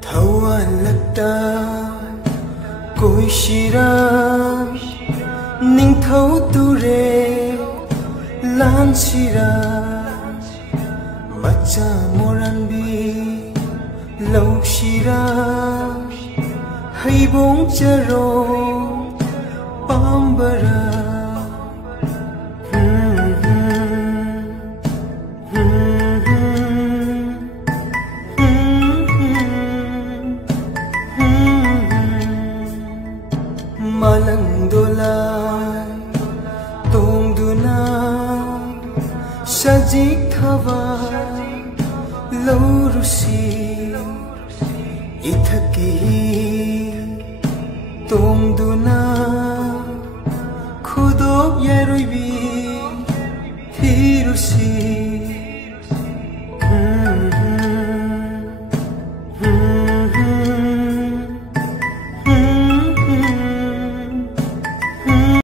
Thawalakta koi shira ningthau ture lan shira macha moranbi lau shira haibong charo pambara Malang dolai tongduna sajik thawa laurusi ithaki tongduna khudok yaroibi thirusi